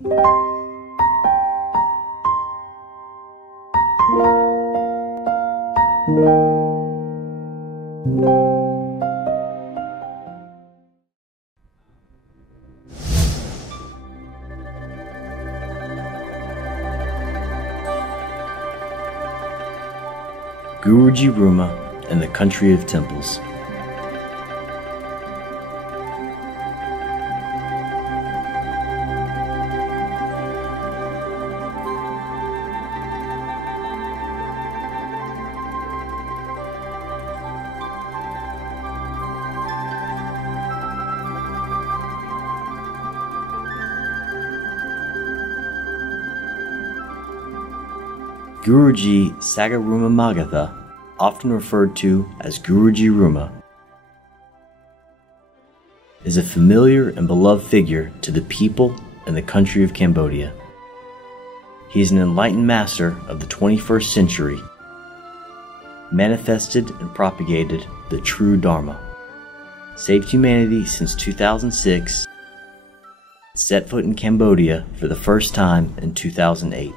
Guruji Ruma and the Country of Temples. Guruji Saggarrumagatha, often referred to as Guruji Ruma, is a familiar and beloved figure to the people and the country of Cambodia. He is an enlightened master of the 21st century, manifested and propagated the true Dharma, saved humanity since 2006, set foot in Cambodia for the first time in 2008.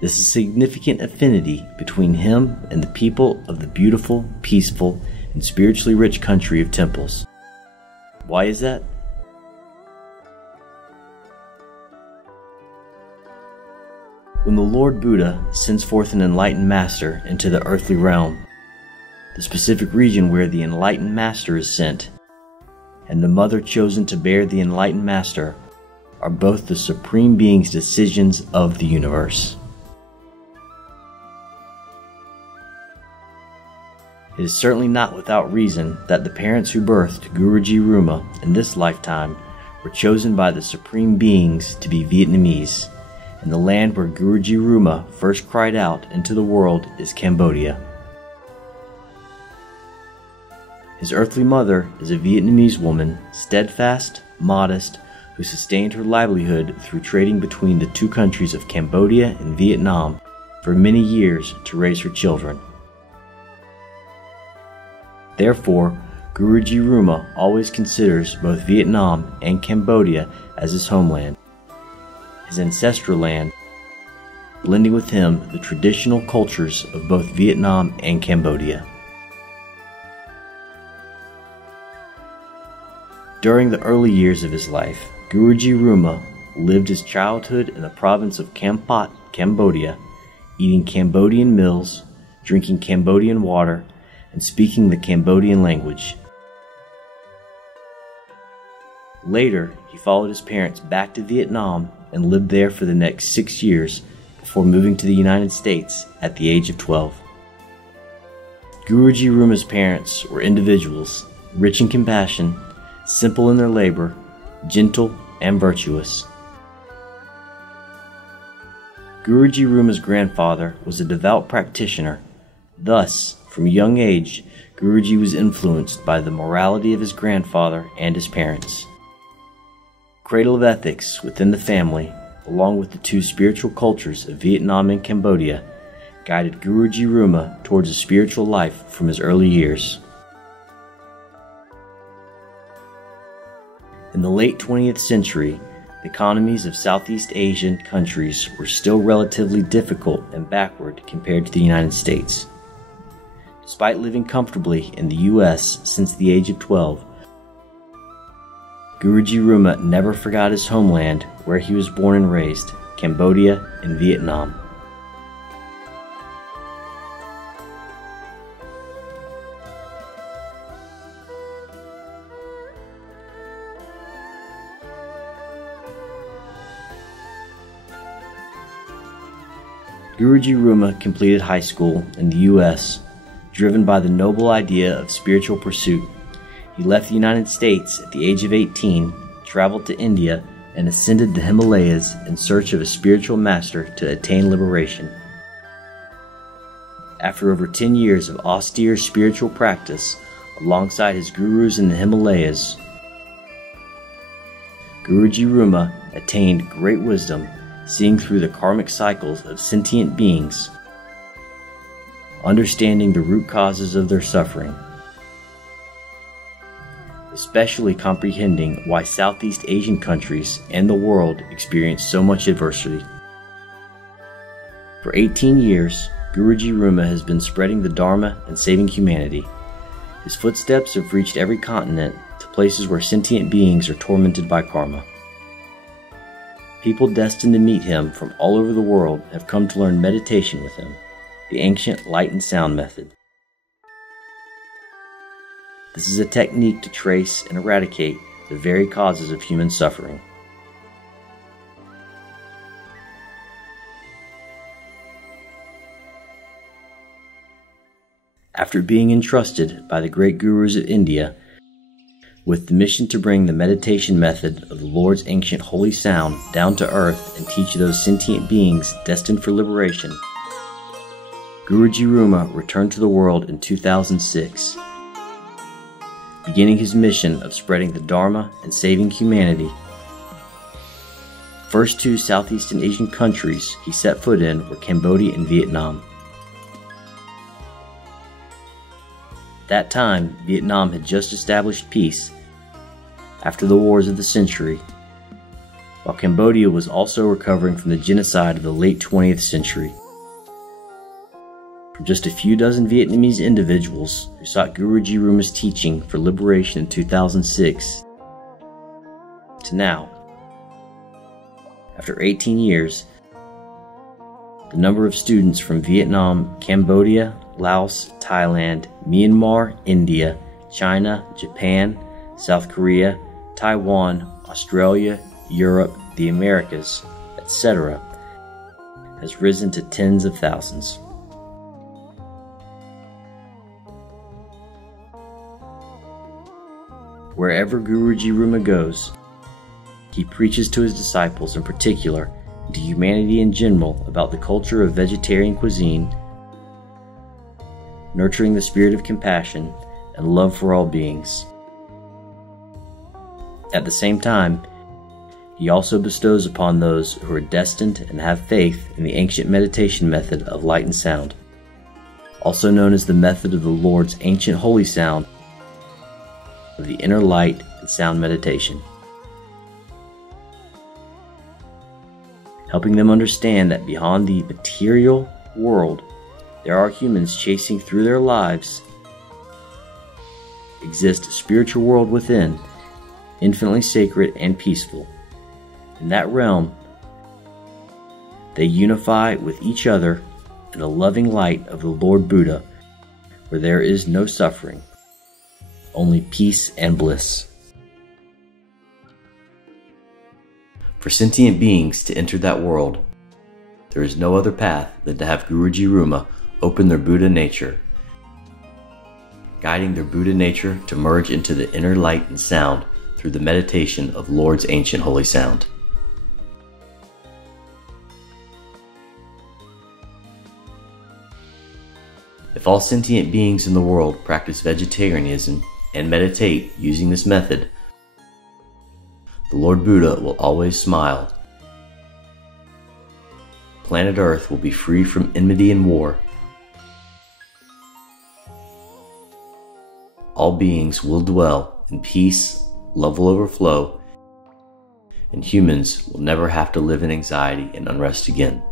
This is a significant affinity between him and the people of the beautiful, peaceful, and spiritually rich country of temples. Why is that? When the Lord Buddha sends forth an enlightened master into the earthly realm, the specific region where the enlightened master is sent, and the mother chosen to bear the enlightened master are both the supreme being's decisions of the universe. It is certainly not without reason that the parents who birthed Guruji Ruma in this lifetime were chosen by the Supreme Beings to be Vietnamese, and the land where Guruji Ruma first cried out into the world is Cambodia. His earthly mother is a Vietnamese woman, steadfast, modest, who sustained her livelihood through trading between the two countries of Cambodia and Vietnam for many years to raise her children. Therefore, Guruji Ruma always considers both Vietnam and Cambodia as his homeland, his ancestral land, blending with him the traditional cultures of both Vietnam and Cambodia. During the early years of his life, Guruji Ruma lived his childhood in the province of Kampot, Cambodia, eating Cambodian meals, drinking Cambodian water, and speaking the Cambodian language. Later, he followed his parents back to Vietnam and lived there for the next 6 years before moving to the United States at the age of 12. Guruji Ruma's parents were individuals rich in compassion, simple in their labor, gentle and virtuous. Guruji Ruma's grandfather was a devout practitioner. Thus, from a young age, Guruji was influenced by the morality of his grandfather and his parents. Cradle of ethics within the family, along with the two spiritual cultures of Vietnam and Cambodia, guided Guruji Ruma towards a spiritual life from his early years. In the late 20th century, the economies of Southeast Asian countries were still relatively difficult and backward compared to the United States. Despite living comfortably in the U.S. since the age of 12, Guruji Ruma never forgot his homeland where he was born and raised, Cambodia and Vietnam. Guruji Ruma completed high school in the U.S., driven by the noble idea of spiritual pursuit. He left the United States at the age of 18, traveled to India, and ascended the Himalayas in search of a spiritual master to attain liberation. After over 10 years of austere spiritual practice alongside his gurus in the Himalayas, Guruji Ruma attained great wisdom, seeing through the karmic cycles of sentient beings, understanding the root causes of their suffering. especially comprehending why Southeast Asian countries and the world experience so much adversity. For 18 years, Guruji Ruma has been spreading the Dharma and saving humanity. His footsteps have reached every continent to places where sentient beings are tormented by karma. People destined to meet him from all over the world have come to learn meditation with him, the ancient light and sound method. This is a technique to trace and eradicate the very causes of human suffering. After being entrusted by the great gurus of India with the mission to bring the meditation method of the Lord's ancient holy sound down to earth and teach those sentient beings destined for liberation, Guruji Ruma returned to the world in 2006, beginning his mission of spreading the Dharma and saving humanity. The first two Southeast Asian countries he set foot in were Cambodia and Vietnam. At that time, Vietnam had just established peace after the wars of the century, while Cambodia was also recovering from the genocide of the late 20th century. From just a few dozen Vietnamese individuals who sought Guruji Ruma's teaching for liberation in 2006, to now, after 18 years, the number of students from Vietnam, Cambodia, Laos, Thailand, Myanmar, India, China, Japan, South Korea, Taiwan, Australia, Europe, the Americas, etc., has risen to tens of thousands. Wherever Guruji Ruma goes, he preaches to his disciples in particular, and to humanity in general, about the culture of vegetarian cuisine, nurturing the spirit of compassion and love for all beings. At the same time, he also bestows upon those who are destined and have faith in the ancient meditation method of light and sound, also known as the method of the Lord's ancient holy sound of the inner light and sound meditation, helping them understand that beyond the material world, there are humans chasing through their lives, exists a spiritual world within, infinitely sacred and peaceful. In that realm, they unify with each other in the loving light of the Lord Buddha, where there is no suffering, only peace and bliss. For sentient beings to enter that world, there is no other path than to have Guruji Ruma open their Buddha nature, guiding their Buddha nature to merge into the inner light and sound through the meditation of Lord's ancient holy sound. If all sentient beings in the world practice vegetarianism and meditate using this method, the Lord Buddha will always smile. Planet Earth will be free from enmity and war. All beings will dwell in peace, love will overflow, and humans will never have to live in anxiety and unrest again.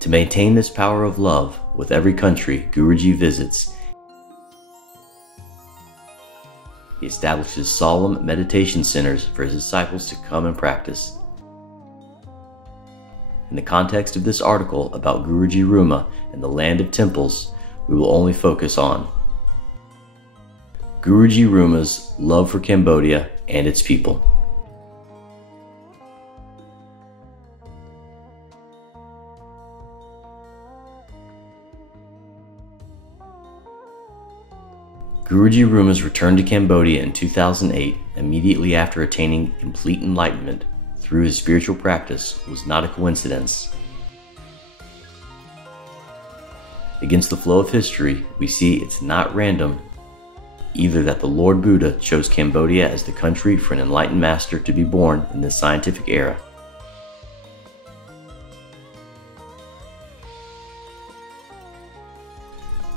To maintain this power of love with every country Guruji visits, he establishes solemn meditation centers for his disciples to come and practice. In the context of this article about Guruji Ruma and the land of temples, we will only focus on Guruji Ruma's love for Cambodia and its people. Guruji Ruma's return to Cambodia in 2008, immediately after attaining complete enlightenment through his spiritual practice, was not a coincidence. Against the flow of history, we see it's not random either that the Lord Buddha chose Cambodia as the country for an enlightened master to be born in this scientific era,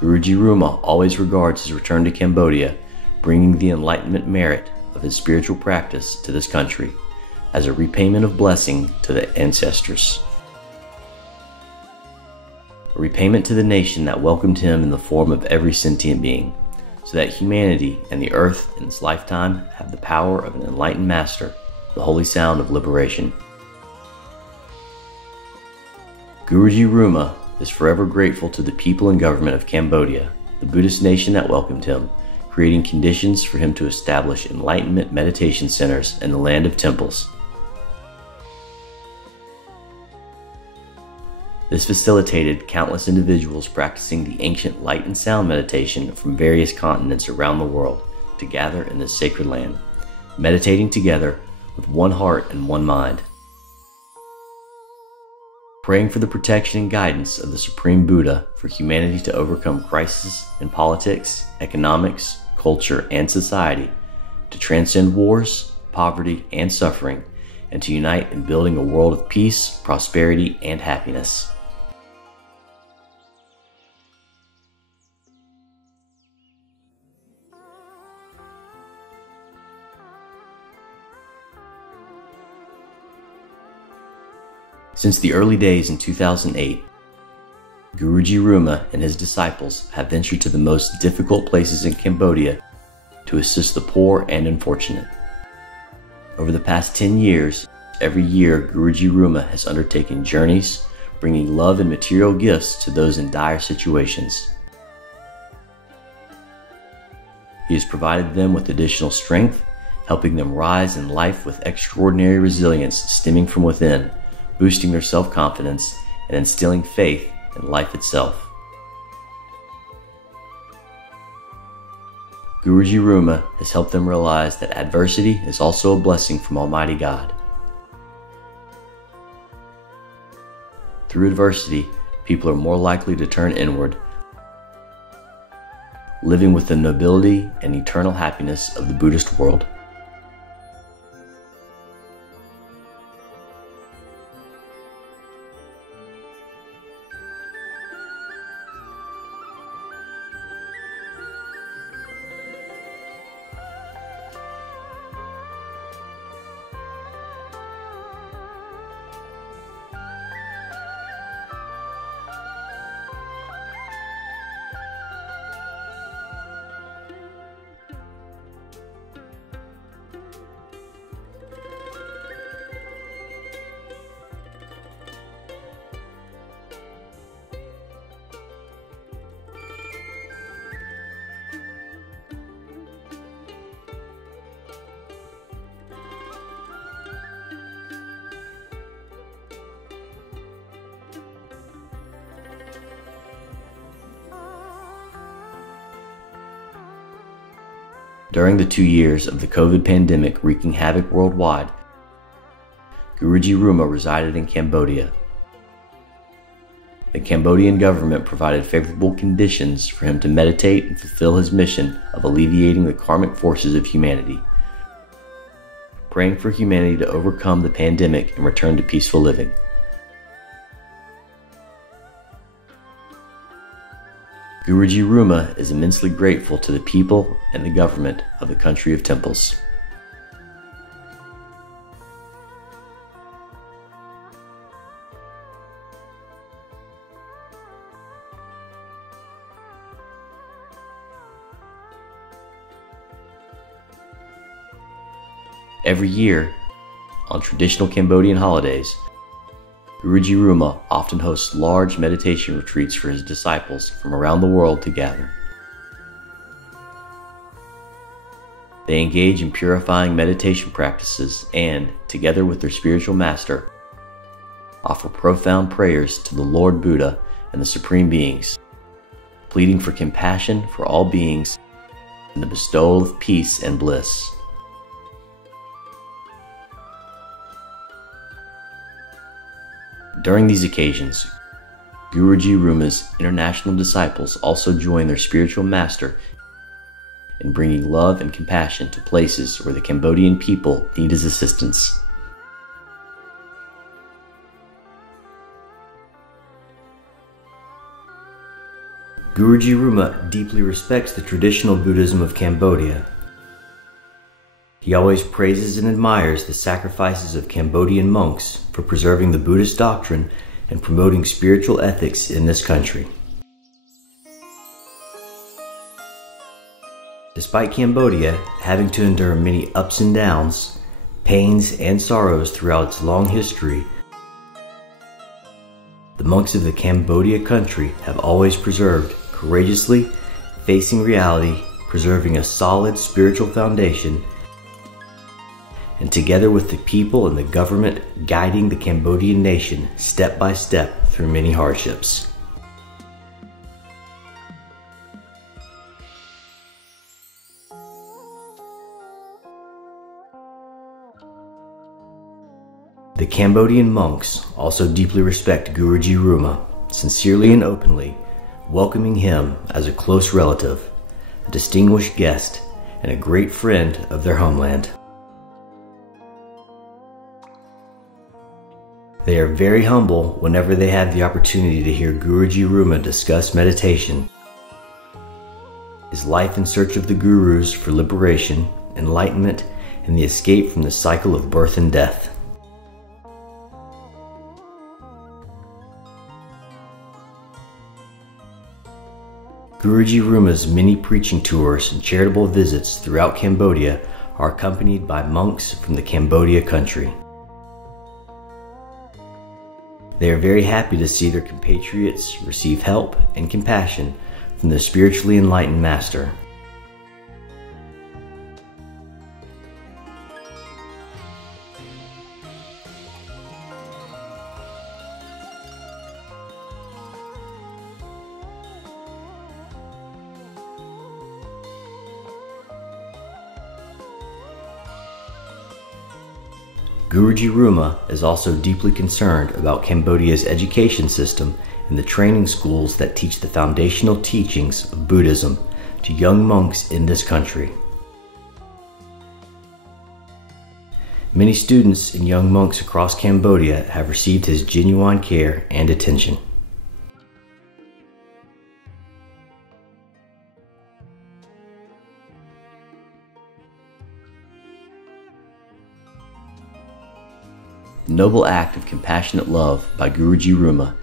Guruji Ruma always regards his return to Cambodia, bringing the enlightenment merit of his spiritual practice to this country as a repayment of blessing to the ancestors. A repayment to the nation that welcomed him in the form of every sentient being, so that humanity and the earth in its lifetime have the power of an enlightened master, the holy sound of liberation. Guruji Ruma is forever grateful to the people and government of Cambodia, the Buddhist nation that welcomed him, creating conditions for him to establish enlightenment meditation centers in the land of temples. This facilitated countless individuals practicing the ancient light and sound meditation from various continents around the world to gather in this sacred land, meditating together with one heart and one mind, praying for the protection and guidance of the Supreme Buddha for humanity to overcome crises in politics, economics, culture, and society, to transcend wars, poverty, and suffering, and to unite in building a world of peace, prosperity, and happiness. Since the early days in 2008, Guruji Ruma and his disciples have ventured to the most difficult places in Cambodia to assist the poor and unfortunate. Over the past 10 years, every year Guruji Ruma has undertaken journeys, bringing love and material gifts to those in dire situations. He has provided them with additional strength, helping them rise in life with extraordinary resilience stemming from within, boosting their self-confidence and instilling faith in life itself. Guruji Ruma has helped them realize that adversity is also a blessing from Almighty God. Through adversity, people are more likely to turn inward, living with the nobility and eternal happiness of the Buddhist world. During the 2 years of the COVID pandemic wreaking havoc worldwide, Guruji Ruma resided in Cambodia. The Cambodian government provided favorable conditions for him to meditate and fulfill his mission of alleviating the karmic forces of humanity, praying for humanity to overcome the pandemic and return to peaceful living. Guruji Ruma is immensely grateful to the people and the government of the country of temples. Every year, on traditional Cambodian holidays, Guruji Ruma often hosts large meditation retreats for his disciples from around the world to gather. They engage in purifying meditation practices and, together with their spiritual master, offer profound prayers to the Lord Buddha and the Supreme Beings, pleading for compassion for all beings and the bestowal of peace and bliss. During these occasions, Guruji Ruma's international disciples also join their spiritual master in bringing love and compassion to places where the Cambodian people need his assistance. Guruji Ruma deeply respects the traditional Buddhism of Cambodia. He always praises and admires the sacrifices of Cambodian monks for preserving the Buddhist doctrine and promoting spiritual ethics in this country. Despite Cambodia having to endure many ups and downs, pains and sorrows throughout its long history, the monks of the Cambodia country have always persevered courageously, facing reality, preserving a solid spiritual foundation, and together with the people and the government guiding the Cambodian nation step by step through many hardships. The Cambodian monks also deeply respect Guruji Ruma, sincerely and openly, welcoming him as a close relative, a distinguished guest, and a great friend of their homeland. They are very humble whenever they have the opportunity to hear Guruji Ruma discuss meditation, his life in search of the gurus for liberation, enlightenment, and the escape from the cycle of birth and death. Guruji Ruma's many preaching tours and charitable visits throughout Cambodia are accompanied by monks from the Cambodia country. They are very happy to see their compatriots receive help and compassion from the spiritually enlightened master. Guruji Ruma is also deeply concerned about Cambodia's education system and the training schools that teach the foundational teachings of Buddhism to young monks in this country. Many students and young monks across Cambodia have received his genuine care and attention. The noble act of compassionate love by Guruji Ruma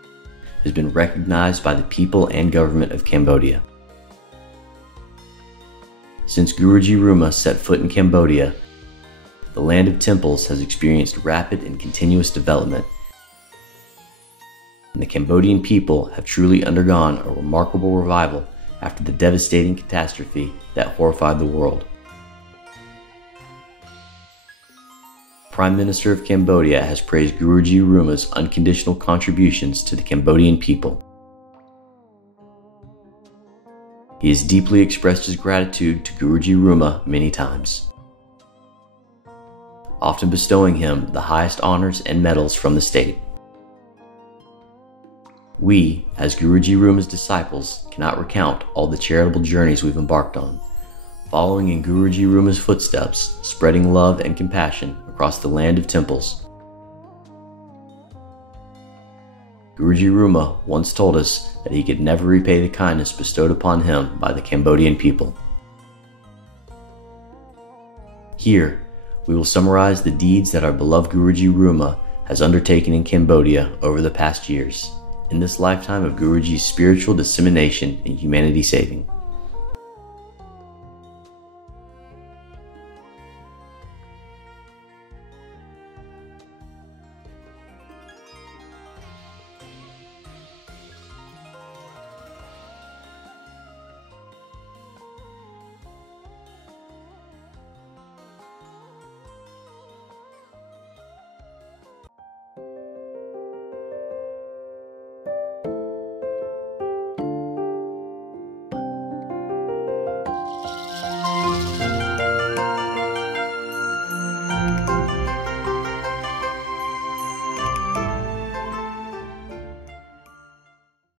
has been recognized by the people and government of Cambodia. Since Guruji Ruma set foot in Cambodia, the land of temples has experienced rapid and continuous development, and the Cambodian people have truly undergone a remarkable revival after the devastating catastrophe that horrified the world. Prime Minister of Cambodia has praised Guruji Ruma's unconditional contributions to the Cambodian people. He has deeply expressed his gratitude to Guruji Ruma many times, often bestowing him the highest honors and medals from the state. We, as Guruji Ruma's disciples, cannot recount all the charitable journeys we've embarked on, following in Guruji Ruma's footsteps, spreading love and compassion across the land of temples. Guruji Ruma once told us that he could never repay the kindness bestowed upon him by the Cambodian people. Here, we will summarize the deeds that our beloved Guruji Ruma has undertaken in Cambodia over the past years, in this lifetime of Guruji's spiritual dissemination and humanity saving.